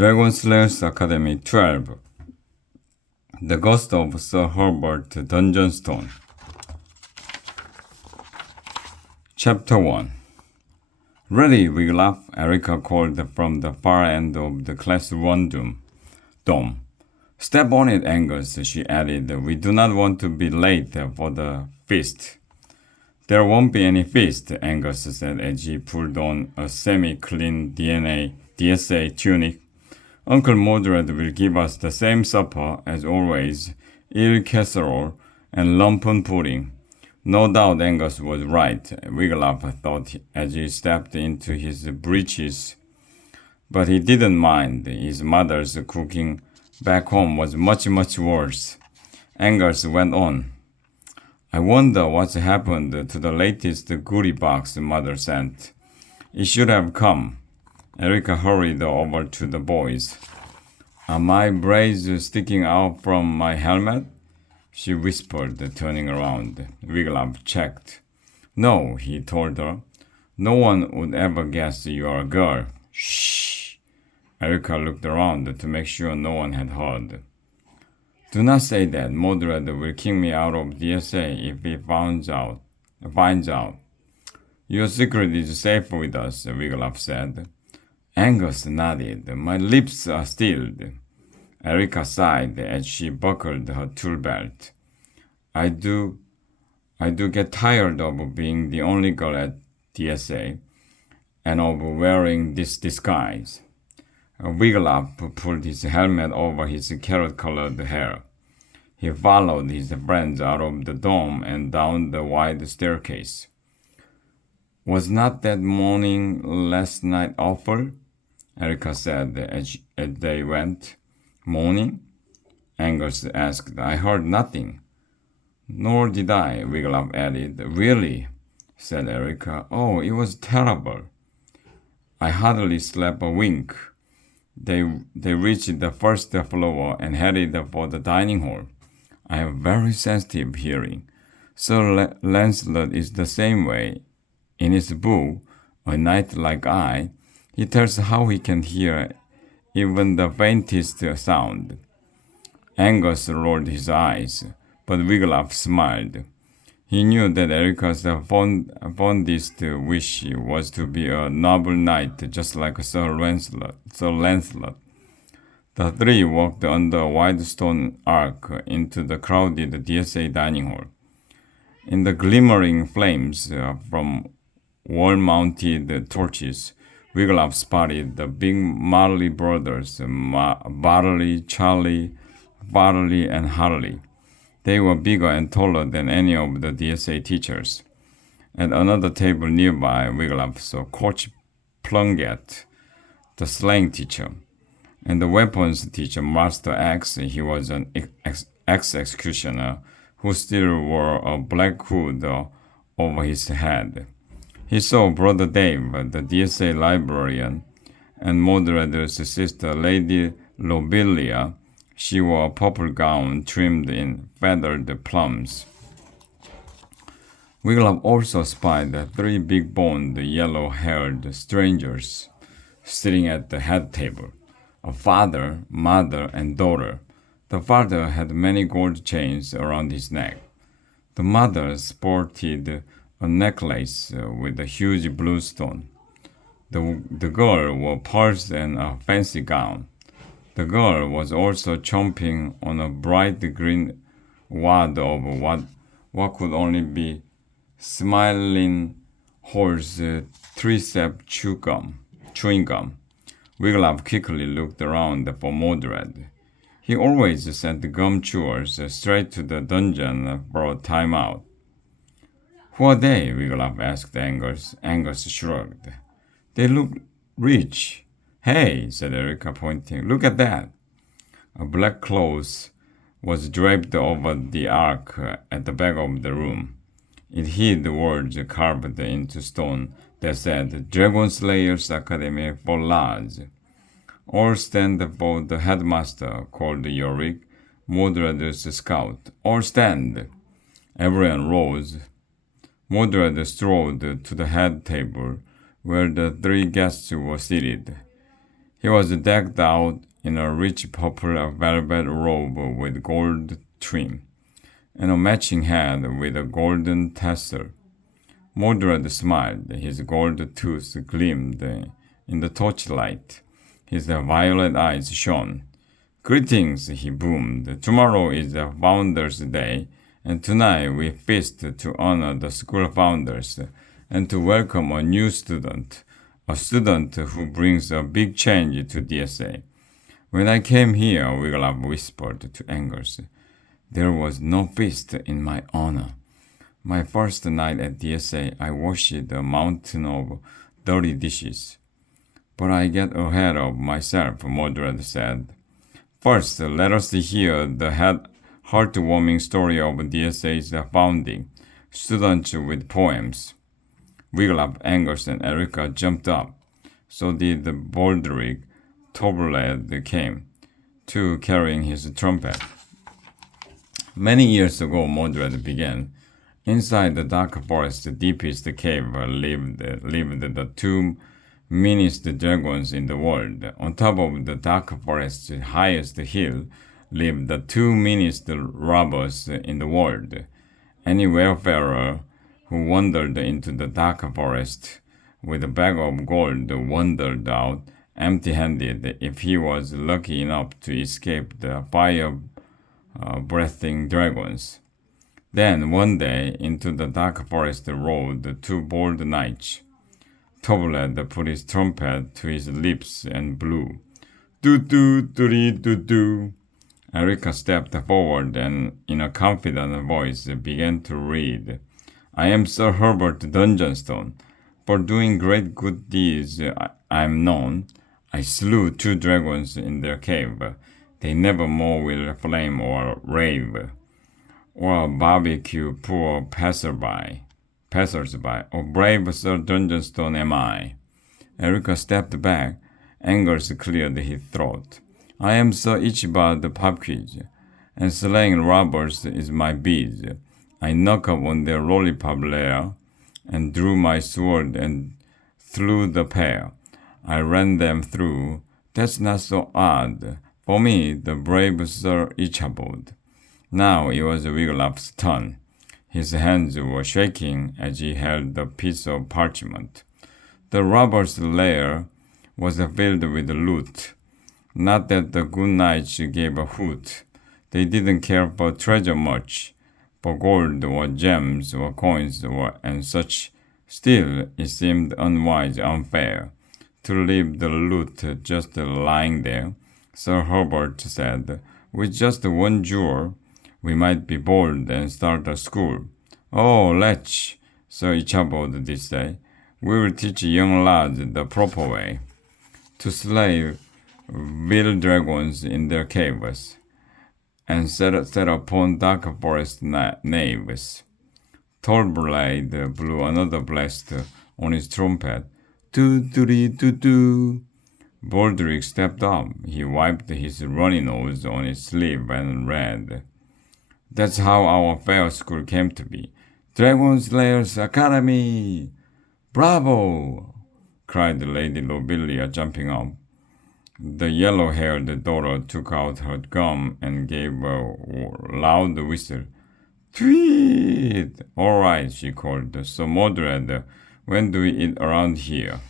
Dragon Slayers Academy 12. The Ghost of Sir Herbert Dungeonstone. Chapter 1. Ready, Wiglaf, Erica called from the far end of the class 1 dome. Step on it, Angus, she added. We do not want to be late for the feast. There won't be any feast, Angus said as he pulled on a semi-clean DSA tunic. Uncle Mordred will give us the same supper as always, eel casserole and lumpen pudding. No doubt Angus was right, Wiglaf thought as he stepped into his breeches. But he didn't mind. His mother's cooking back home was much worse. Angus went on. I wonder what's happened to the latest goodie box Mother sent. It should have come. Erica hurried over to the boys. Are my braids sticking out from my helmet? She whispered, turning around. Wiglaf checked. No, he told her. No one would ever guess you're a girl. Shh. Erica looked around to make sure no one had heard. Do not say that. Mordred will kick me out of DSA if he finds out. Your secret is safe with us, Wiglaf said. Angus nodded. My lips are stilled. Erica sighed as she buckled her tool belt. I do get tired of being the only girl at DSA and of wearing this disguise. Wiglaf pulled his helmet over his carrot-colored hair. He followed his friends out of the dome and down the wide staircase. Was not that morning last night awful? Erica said as they went. Morning? Angus asked. I heard nothing. Nor did I, Wiglaf added. Really? Said Erica. Oh, it was terrible. I hardly slept a wink. They reached the first floor and headed for the dining hall. I have very sensitive hearing. Sir Lancelot is the same way. In his book, A Knight Like I, he tells how he can hear even the faintest sound. Angus rolled his eyes, but Wiglaf smiled. He knew that Erica's fondest wish was to be a noble knight just like Sir Lancelot. The three walked under a wide stone arch into the crowded DSA dining hall. In the glimmering flames from wall-mounted torches, Wiglaf spotted the big Marley brothers, Barley, Charlie, Farley, and Harley. They were bigger and taller than any of the DSA teachers. At another table nearby, Wiglaf saw Coach Plunkett, the slang teacher, and the weapons teacher, Master X. He was an ex-executioner who still wore a black hood over his head. He saw Brother Dave, the DSA librarian, and Mordred's sister, Lady Lobelia. She wore a purple gown trimmed in feathered plumes. Wiglaf also spied three big-boned, yellow-haired strangers sitting at the head table, a father, mother, and daughter. The father had many gold chains around his neck. The mother sported a necklace with a huge blue stone. The girl wore pearls and a fancy gown. The girl was also chomping on a bright green wad of what could only be Smiling Horse three-step chewing gum. Wiglaf quickly looked around for Mordred. He always sent gum chewers straight to the dungeon for a timeout. Who are they? Wiglaf asked Angus. Angus shrugged. They look rich. Hey, said Erica, pointing. Look at that. A black cloth was draped over the arch at the back of the room. It hid the words carved into stone that said Dragon Slayers Academy for Lads. All stand for the headmaster, called Yorick, Mordred's scout. All stand. Everyone rose. Mordred strode to the head table where the three guests were seated. He was decked out in a rich purple velvet robe with gold trim, and a matching hat with a golden tassel. Mordred smiled. His gold tooth gleamed in the torchlight. His violet eyes shone. "Greetings," he boomed. "Tomorrow is the Founders' Day, and tonight we feast to honor the school founders and to welcome a new student, a student who brings a big change to DSA. When I came here," Wiglaf whispered to Angus, "there was no feast in my honor. My first night at DSA, I washed a mountain of dirty dishes. But I get ahead of myself," Mordred said. "First, let us hear the heartwarming story of DSA's founding. Students with poems." Wiglaf, Angus, and Erica jumped up. So did Baldric. Tobled came, too, carrying his trumpet. "Many years ago," Mordred began, "inside the dark forest, deepest cave, lived the two meanest dragons in the world. On top of the dark forest's highest hill lived the two meanest robbers in the world. Any wayfarer who wandered into the dark forest with a bag of gold wandered out empty-handed if he was lucky enough to escape the fire-breathing dragons. Then, one day, into the dark forest rode two bold knights. Tobled put his trumpet to his lips and blew. Do-do-do-do-do. Erica stepped forward and, in a confident voice, began to read. "I am Sir Herbert Dungeonstone. For doing great good deeds I am known. I slew two dragons in their cave. They never more will flame or rave, or barbecue poor passersby. Oh, brave Sir Dungeonstone am I." Erica stepped back. Angus cleared his throat. "I am Sir Ichbald Popquiz, and slaying robbers is my biz. I knock up on their lollipop lair, and drew my sword and slew the pair. I ran them through. That's not so odd. For me, the brave Sir Ichabod." Now it was Wiglaf's turn. His hands were shaking as he held the piece of parchment. The robber's lair was filled with loot. Not that the good knights gave a hoot. They didn't care for treasure much, for gold or gems or coins and such. Still, it seemed unwise, unfair, to leave the loot just lying there. Sir Herbert said, "With just one jewel, we might be bold and start a school." "Oh, let's," Sir Ichabod did say. "We will teach young lads the proper way to slay real dragons in their caves, and set upon dark forest knaves." Tobled blew another blast on his trumpet. Do-do-do-do-do. Baldric stepped up. He wiped his runny nose on his sleeve and read. "That's how our fair school came to be. Dragon Slayers Academy!" "Bravo!" cried Lady Lobelia, jumping up. The yellow-haired daughter took out her gum and gave a loud whistle. "Tweet!" "All right," she called. "So, Mordred, when do we eat around here?"